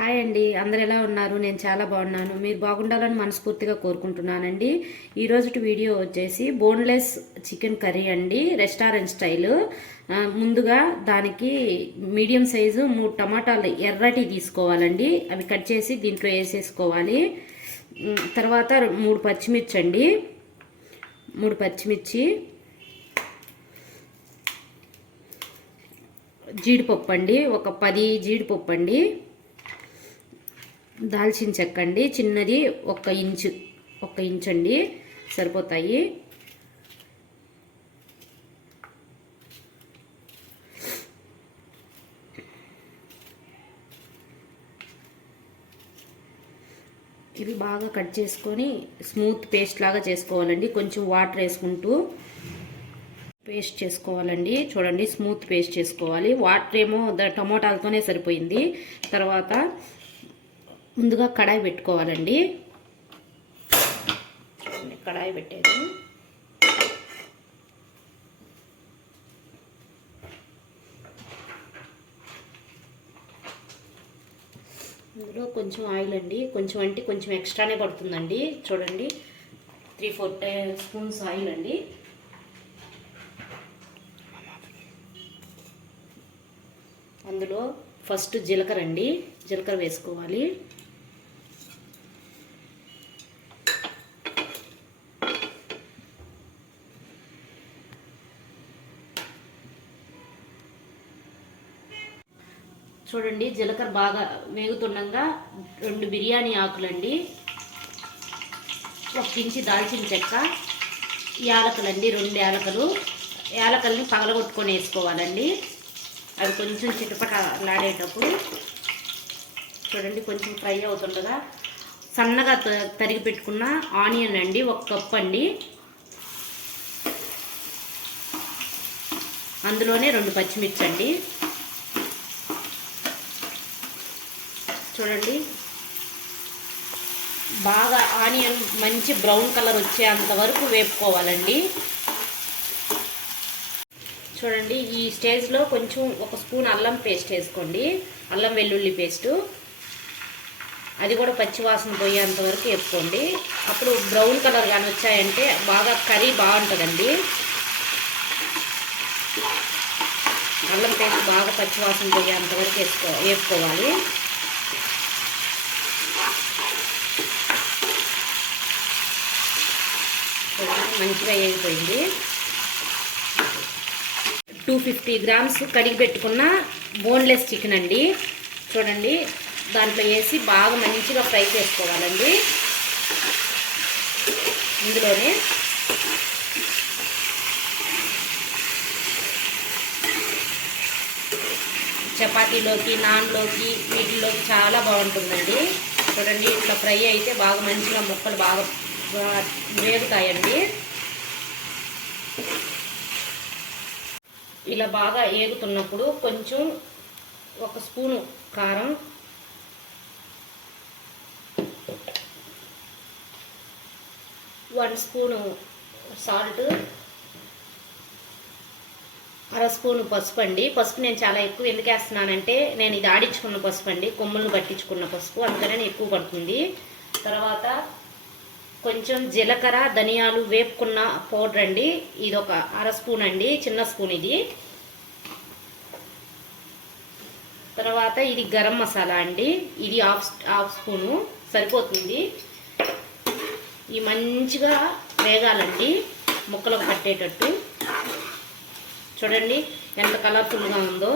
Hi అండి, అందరు ఎలా ఉన్నారు? నేను చాలా బాగున్నాను. మీరు బాగుండాలని మనస్ఫూర్తిగా కోరుకుంటున్నానండి. ఈరోజు వీడియో వచ్చేసి బోన్లెస్ చికెన్ కర్రీ అండి, రెస్టారెంట్ స్టైల్. ముందుగా దానికి మీడియం సైజు 3 టమాటాలు ఎర్రటి తీసుకోవాలండి. అవి కట్ చేసి దీంట్లో వేసేసుకోవాలి. తర్వాత 3 పచ్చిమిర్చి అండి, 3 పచ్చిమిర్చి, జీడిపప్పు అండి, ఒక 10 జీడిపప్పు అండి, దాల్చిన చెక్క అండి చిన్నది 1 ఇంచ్ అండి సరిపోతాయి. ఇవి బాగా కట్ చేసుకొని స్మూత్ పేస్ట్ లాగా చేసుకోవాలండి. కొంచెం వాటర్ వేసుకుంటూ పేస్ట్ చేసుకోవాలండి. చూడండి, స్మూత్ పేస్ట్ చేసుకోవాలి. వాటర్ ఏమో టమోటాలతోనే సరిపోయింది. తర్వాత ముందుగా కడాయి పెట్టుకోవాలండి. కడాయి పెట్టేది, ఇందులో కొంచెం ఆయిల్ అండి, కొంచెం ఎక్స్ట్రానే పడుతుందండి. చూడండి, 3-4 స్పూన్స్ ఆయిల్ అండి. అందులో ఫస్ట్ జీలకర్ర అండి, జీలకర్ర వేసుకోవాలి. చూడండి, జీలకర్ర బాగా వేగుతుండగా 2 బిర్యానీ ఆకులండి, 1 ఇంచు దాల్చిన చెక్క, యాలకులండి, 2 యాలకులు. యాలకల్ని పగలగొట్టుకొని వేసుకోవాలండి. అవి కొంచెం చిటపటలాడేటప్పుడు చూడండి, కొంచెం ఫ్రై అవుతుండగా సన్నగా తరిగి పెట్టుకున్న ఆనియన్ అండి, 1 కప్ అండి. అందులోనే 2 పచ్చిమిర్చి అండి. చూడండి, బాగా ఆనియన్ మంచి బ్రౌన్ కలర్ వచ్చేంత వరకు వేపుకోవాలండి. చూడండి, ఈ స్టేజ్లో కొంచెం 1 స్పూన్ అల్లం పేస్ట్ వేసుకోండి, అల్లం వెల్లుల్లి పేస్టు. అది కూడా పచ్చి వాసన పోయేంత వరకు వేపుకోండి. అప్పుడు బ్రౌన్ కలర్ కానీ వచ్చాయంటే బాగా కర్రీ బాగుంటుందండి. అల్లం పేస్ట్ బాగా పచ్చి వాసన పోయేంత వరకు వేపుకోవాలి. మంచిగా వేగిపోయింది. 250 గ్రామ్స్ కడిగి పెట్టుకున్న బోన్లెస్ చికెన్ అండి. చూడండి, దాంట్లో వేసి బాగా మంచిగా ఫ్రై చేసుకోవాలండి. ఇందులోనే చపాతీలోకి, నాన్లోకి, వీటిలోకి చాలా బాగుంటుందండి. చూడండి, ఇట్లా ఫ్రై అయితే బాగా మంచిగా ముక్కలు బాగా వేగుతాయండి. ఇలా బాగా ఏగుతున్నప్పుడు కొంచెం 1 స్పూను కారం, 1 స్పూను సాల్ట్, 1/2 స్పూను పసుపు అండి. పసుపు నేను చాలా ఎక్కువ ఎందుకు వేస్తున్నానంటే నేను ఇది ఆడించుకున్న పసుపు అండి, కొమ్ములను పట్టించుకున్న పసుపు, అందుకనే ఎక్కువ పడుతుంది. తర్వాత కొంచెం జీలకర్ర, ధనియాలు వేపుకున్న పౌడర్ అండి, ఇది 1/2 స్పూన్ అండి, చిన్న స్పూన్ ఇది. తర్వాత ఇది గరం మసాలా అండి, ఇది హాఫ్ స్పూను సరిపోతుంది. ఈ మంచిగా వేగాలండి, ముక్కలకు పట్టేటట్టు. చూడండి ఎంత కలర్ఫుల్గా ఉందో.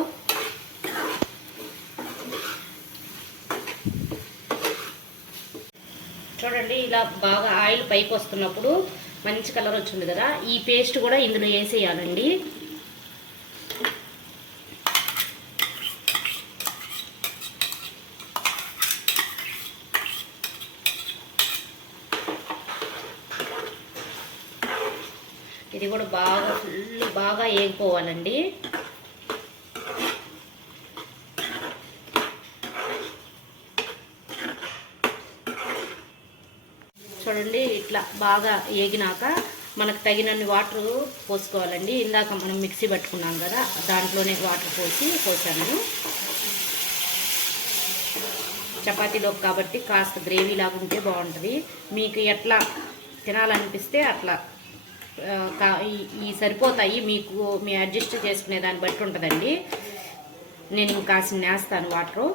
చూడండి, ఇలా బాగా ఆయిల్ పైకి వస్తున్నప్పుడు మంచి కలర్ వచ్చింది కదా, ఈ పేస్ట్ కూడా ఇందులో వేసేయాలండి. ఇది కూడా బాగా వేగిపోవాలండి. చూడండి, ఇట్లా బాగా వేగినాక మనకు తగినన్ని వాటర్ పోసుకోవాలండి. ఇందాక మనం మిక్సీ పట్టుకున్నాం కదా, దాంట్లోనే వాటర్ పోసాను. చపాతీలోకి కాబట్టి కాస్త గ్రేవీ లాగా ఉంటే బాగుంటుంది. మీకు ఎట్లా తినాలనిపిస్తే అట్లా ఈ సరిపోతాయి. మీకు మీ అడ్జస్ట్ చేసుకునే దాన్ని బట్టి ఉంటుందండి. నేను ఇంకా నేస్తాను వాటరు.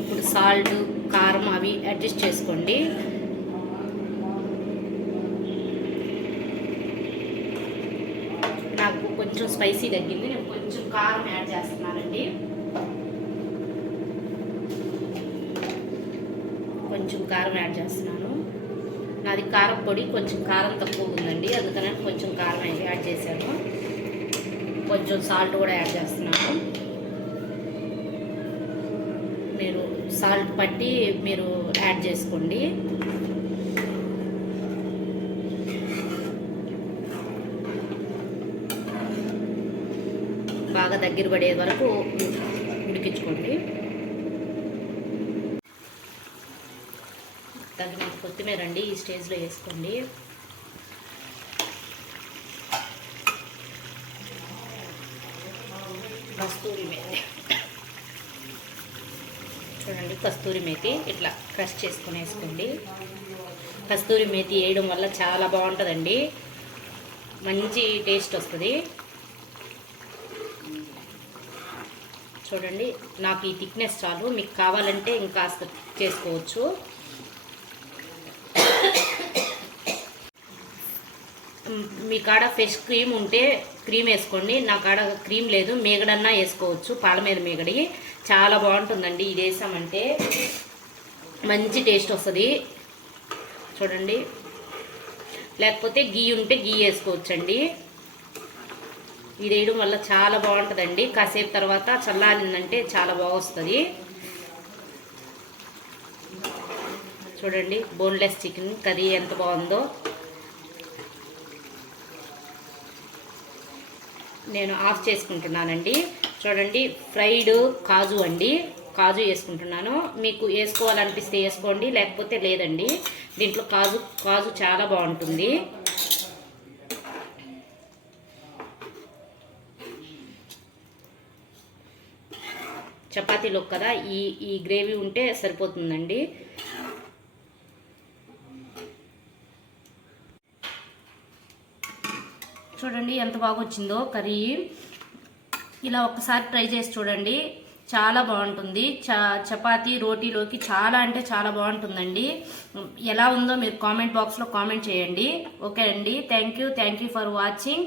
ఇప్పుడు సాల్ట్, కారం అవి అడ్జస్ట్ చేసుకోండి. నాకు కొంచెం స్పైసీ తగ్గింది, నేను కొంచెం కారం యాడ్ చేస్తున్నానండి. కొంచెం కారం యాడ్ చేస్తున్నాను. నాది కారం పొడి కొంచెం కారం తక్కువ ఉందండి, అందుకని కొంచెం కారం యాడ్ చేశాను. కొంచెం సాల్ట్ కూడా యాడ్ చేస్తున్నాను. మీరు సాల్ట్ పట్టి మీరు యాడ్ చేసుకోండి. బాగా దగ్గర పడే వరకు ఉడికించుకోండి. తగినంత కొత్తిమీర అండి ఈ స్టేజ్లో వేసుకోండి. కస్తూరి మేతి చూడండి, కస్తూరి మేతి ఇట్లా క్రష్ చేసుకొని వేసుకోండి. కస్తూరి మేతి వేయడం వల్ల చాలా బాగుంటుందండి, మంచి టేస్ట్ వస్తుంది. చూడండి, నాకు ఈ థిక్నెస్ చాలు, మీకు కావాలంటే ఇంకాస్త చేసుకోవచ్చు. మీ కాడ ఫ్రెష్ క్రీమ్ ఉంటే క్రీమ్ వేసుకోండి. నా కాడ క్రీమ్ లేదు, మేగడన్నా వేసుకోవచ్చు. పాల మీద మేగడి చాలా బాగుంటుందండి. ఇది వేసామంటే మంచి టేస్ట్ వస్తుంది. చూడండి, లేకపోతే గీ ఉంటే గీ వేసుకోవచ్చండి. ఇది వేయడం వల్ల చాలా బాగుంటుందండి. కాసేపు తర్వాత చల్లారిందంటే చాలా బాగొస్తుంది. చూడండి, బోన్లెస్ చికెన్ కర్రీ ఎంత బాగుందో. నేను ఆఫ్ చేసుకుంటున్నానండి. చూడండి, ఫ్రైడ్ కాజు అండి, కాజు వేసుకుంటున్నాను. మీకు వేసుకోవాలనిపిస్తే వేసుకోండి, లేకపోతే లేదండి. దీంట్లో కాజు చాలా బాగుంటుంది. చపాతీలో కదా ఈ గ్రేవీ ఉంటే సరిపోతుందండి. చూడండి ఎంత బాగా వచ్చిందో కర్రీ. ఇలా ఒక్కసారి ట్రై చేసి చూడండి, చాలా బాగుంటుంది. చపాతీ రోటీలోకి చాలా అంటే చాలా బాగుంటుందండి. ఎలా ఉందో మీరు కామెంట్ బాక్స్లో కామెంట్ చేయండి. ఓకే అండి, థ్యాంక్ యూ ఫర్ వాచింగ్.